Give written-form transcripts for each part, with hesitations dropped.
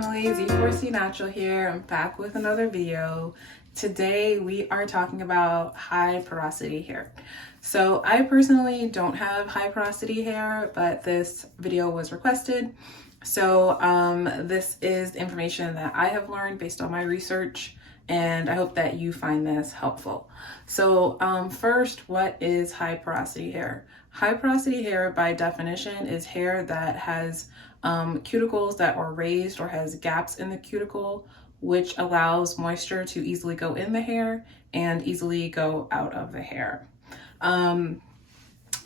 family, Z4C Natural here. I'm back with another video. Today we are talking about high porosity hair. So I personally don't have high porosity hair, but this video was requested. So this is information that I have learned based on my research, and I hope that you find this helpful. So first, what is high porosity hair? High porosity hair by definition is hair that has cuticles that are raised or has gaps in the cuticle, which allows moisture to easily go in the hair and easily go out of the hair.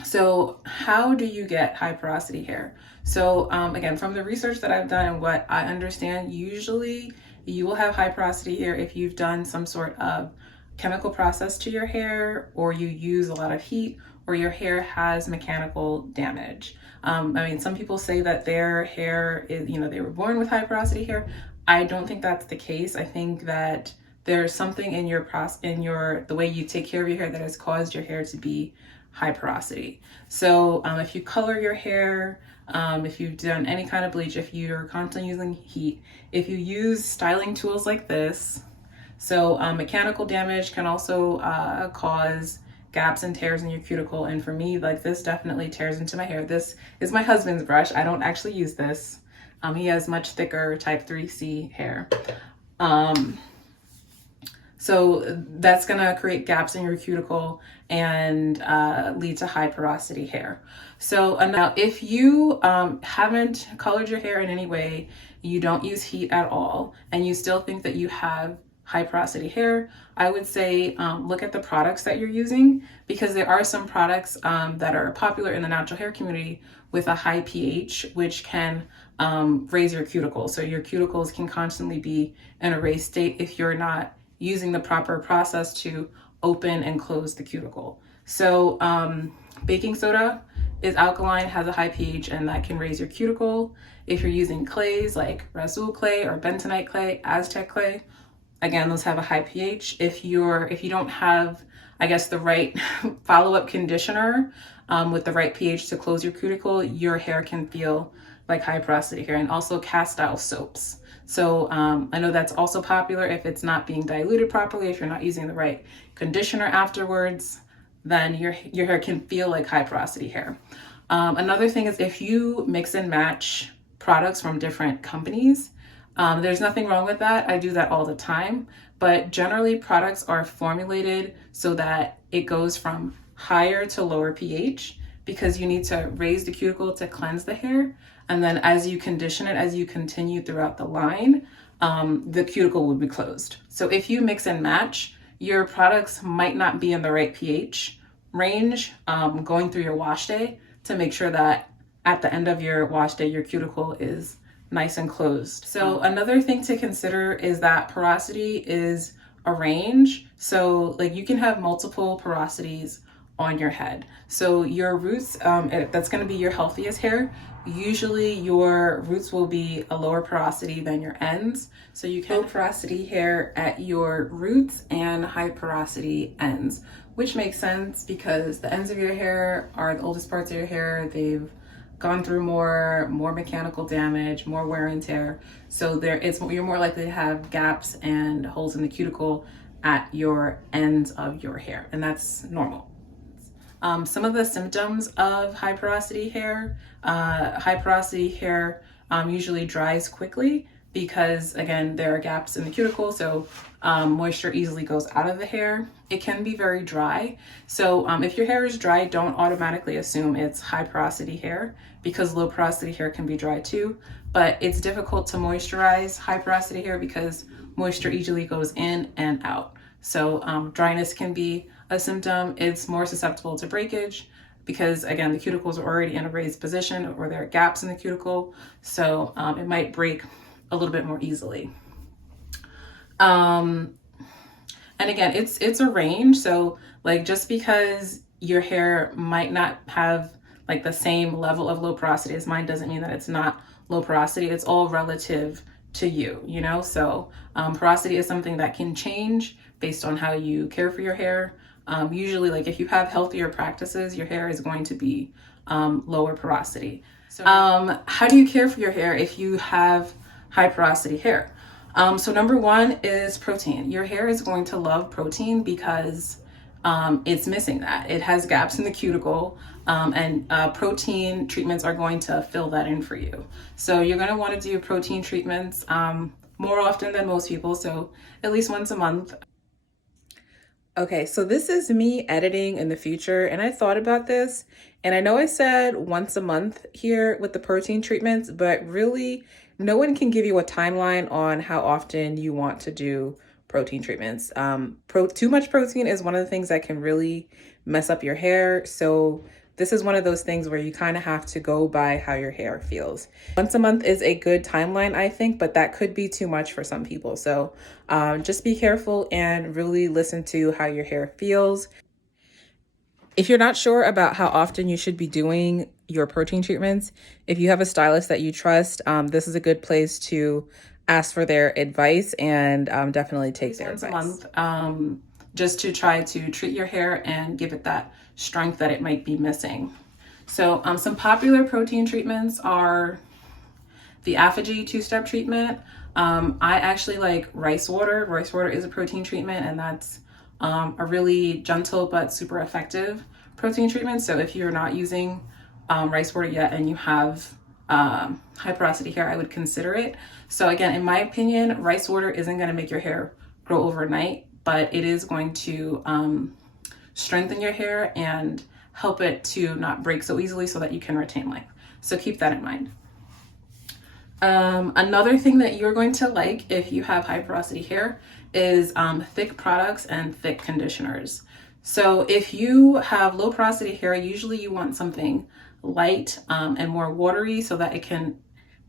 So how do you get high porosity hair? So again, from the research that I've done and what I understand, usually you will have high porosity hair if you've done some sort of chemical process to your hair, or you use a lot of heat, or your hair has mechanical damage. I mean, some people say that their hair is, they were born with high porosity hair. I don't think that's the case. I think that there's something in the way you take care of your hair that has caused your hair to be high porosity. So if you color your hair, if you've done any kind of bleach, if you're constantly using heat, if you use styling tools like this, so mechanical damage can also cause gaps and tears in your cuticle. And for me, like, this definitely tears into my hair. This is my husband's brush. I don't actually use this. He has much thicker type 3C hair. So that's gonna create gaps in your cuticle and lead to high porosity hair. So now if you haven't colored your hair in any way, you don't use heat at all, and you still think that you have high porosity hair, I would say look at the products that you're using, because there are some products that are popular in the natural hair community with a high pH, which can raise your cuticles. So your cuticles can constantly be in a raised state if you're not using the proper process to open and close the cuticle. So baking soda is alkaline, has a high pH, and that can raise your cuticle. If you're using clays like Rasool clay or bentonite clay, Aztec clay, again, those have a high pH. If you don't have, I guess, the right follow-up conditioner with the right pH to close your cuticle, your hair can feel like high porosity hair. And also cast-style soaps. So I know that's also popular if it's not being diluted properly, if you're not using the right conditioner afterwards, then your hair can feel like high porosity hair. Another thing is if you mix and match products from different companies, there's nothing wrong with that. I do that all the time, but generally products are formulated so that it goes from higher to lower pH, because you need to raise the cuticle to cleanse the hair. And then as you condition it, as you continue throughout the line, the cuticle will be closed. So if you mix and match, your products might not be in the right pH range going through your wash day, to make sure that at the end of your wash day, your cuticle is nice and closed. So another thing to consider is that porosity is a range. So like, you can have multiple porosities on your head. So your roots, that's going to be your healthiest hair. Usually your roots will be a lower porosity than your ends. So you can have low porosity hair at your roots and high porosity ends, which makes sense because the ends of your hair are the oldest parts of your hair. They've gone through more mechanical damage, more wear and tear. So you're more likely to have gaps and holes in the cuticle at your ends of your hair, and that's normal. Some of the symptoms of high porosity hair usually dries quickly because, again, there are gaps in the cuticle, so moisture easily goes out of the hair. It can be very dry. So if your hair is dry, don't automatically assume it's high porosity hair, because low porosity hair can be dry too. But it's difficult to moisturize high porosity hair because moisture easily goes in and out. So dryness can be a symptom. It's more susceptible to breakage because, again, the cuticles are already in a raised position, or there are gaps in the cuticle. So it might break a little bit more easily. And again, it's a range. So like, just because your hair might not have like the same level of low porosity as mine doesn't mean that it's not low porosity. It's all relative to you, So porosity is something that can change based on how you care for your hair. Usually, like, if you have healthier practices, your hair is going to be lower porosity. So how do you care for your hair if you have high porosity hair. So number one is protein. Your hair is going to love protein because it's missing that. It has gaps in the cuticle, and protein treatments are going to fill that in for you. So you're going to want to do protein treatments more often than most people, so at least once a month. Okay, so this is me editing in the future, and I thought about this, and I know I said once a month here with the protein treatments, but really no one can give you a timeline on how often you want to do protein treatments. Too much protein is one of the things that can really mess up your hair, so this is one of those things where you kind of have to go by how your hair feels. Once a month is a good timeline, I think, but that could be too much for some people. So just be careful and really listen to how your hair feels. If you're not sure about how often you should be doing your protein treatments, if you have a stylist that you trust, this is a good place to ask for their advice and definitely take their advice. Once a month, just to try to treat your hair and give it that strength that it might be missing. So some popular protein treatments are the Apogee two-step treatment. I actually like rice water. Rice water is a protein treatment, and that's a really gentle but super effective protein treatment. So if you're not using rice water yet and you have high porosity hair, I would consider it. So again, in my opinion, rice water isn't going to make your hair grow overnight, but it is going to strengthen your hair and help it to not break so easily so that you can retain length. So keep that in mind. Another thing that you're going to like if you have high porosity hair is thick products and thick conditioners. So if you have low porosity hair, usually you want something light and more watery so that it can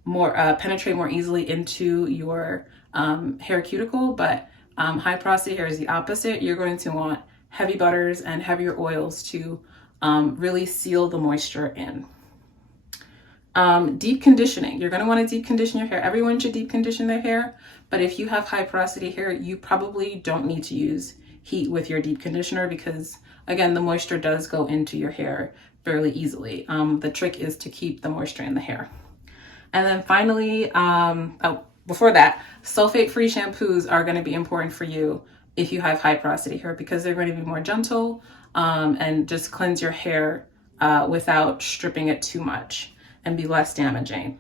penetrate more easily into your hair cuticle. But high porosity hair is the opposite. You're going to want heavy butters and heavier oils to really seal the moisture in. Deep conditioning. You're going to want to deep condition your hair. Everyone should deep condition their hair, but if you have high porosity hair, you probably don't need to use heat with your deep conditioner because, again, the moisture does go into your hair fairly easily. The trick is to keep the moisture in the hair. And then finally, before that, sulfate-free shampoos are going to be important for you if you have high porosity hair because they're going to be more gentle and just cleanse your hair without stripping it too much and be less damaging.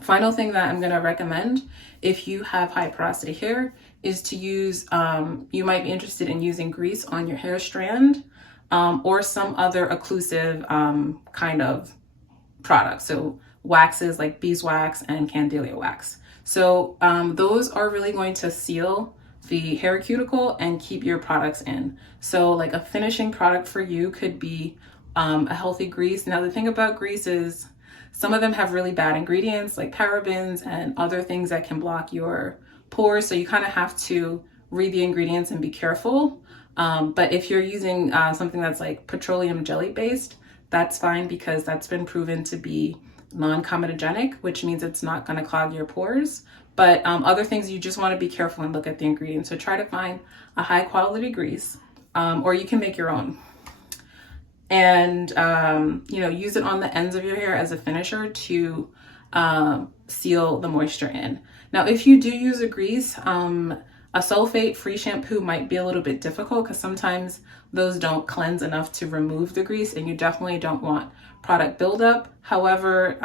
Final thing that I'm going to recommend if you have high porosity hair is to use, you might be interested in using grease on your hair strand or some other occlusive kind of product. So waxes like beeswax and candelia wax. So those are really going to seal the hair cuticle and keep your products in. So like a finishing product for you could be a healthy grease. Now the thing about grease is some of them have really bad ingredients like parabens and other things that can block your pores. So you kind of have to read the ingredients and be careful. But if you're using something that's like petroleum jelly based, that's fine because that's been proven to be non-comedogenic, which means it's not going to clog your pores. But other things, you just want to be careful and look at the ingredients. So try to find a high quality grease, or you can make your own. And, use it on the ends of your hair as a finisher to seal the moisture in. Now, if you do use a grease, a sulfate-free shampoo might be a little bit difficult because sometimes those don't cleanse enough to remove the grease, and you definitely don't want product buildup. However,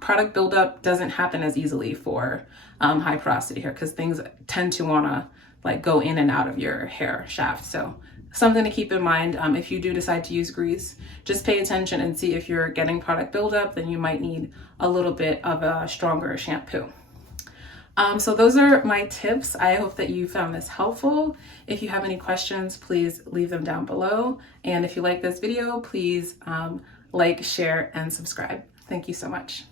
product buildup doesn't happen as easily for high porosity hair because things tend to want to like go in and out of your hair shaft. So something to keep in mind if you do decide to use grease, just pay attention and see if you're getting product buildup, then you might need a little bit of a stronger shampoo. So those are my tips. I hope that you found this helpful. If you have any questions, please leave them down below. And if you like this video, please like, share, and subscribe. Thank you so much.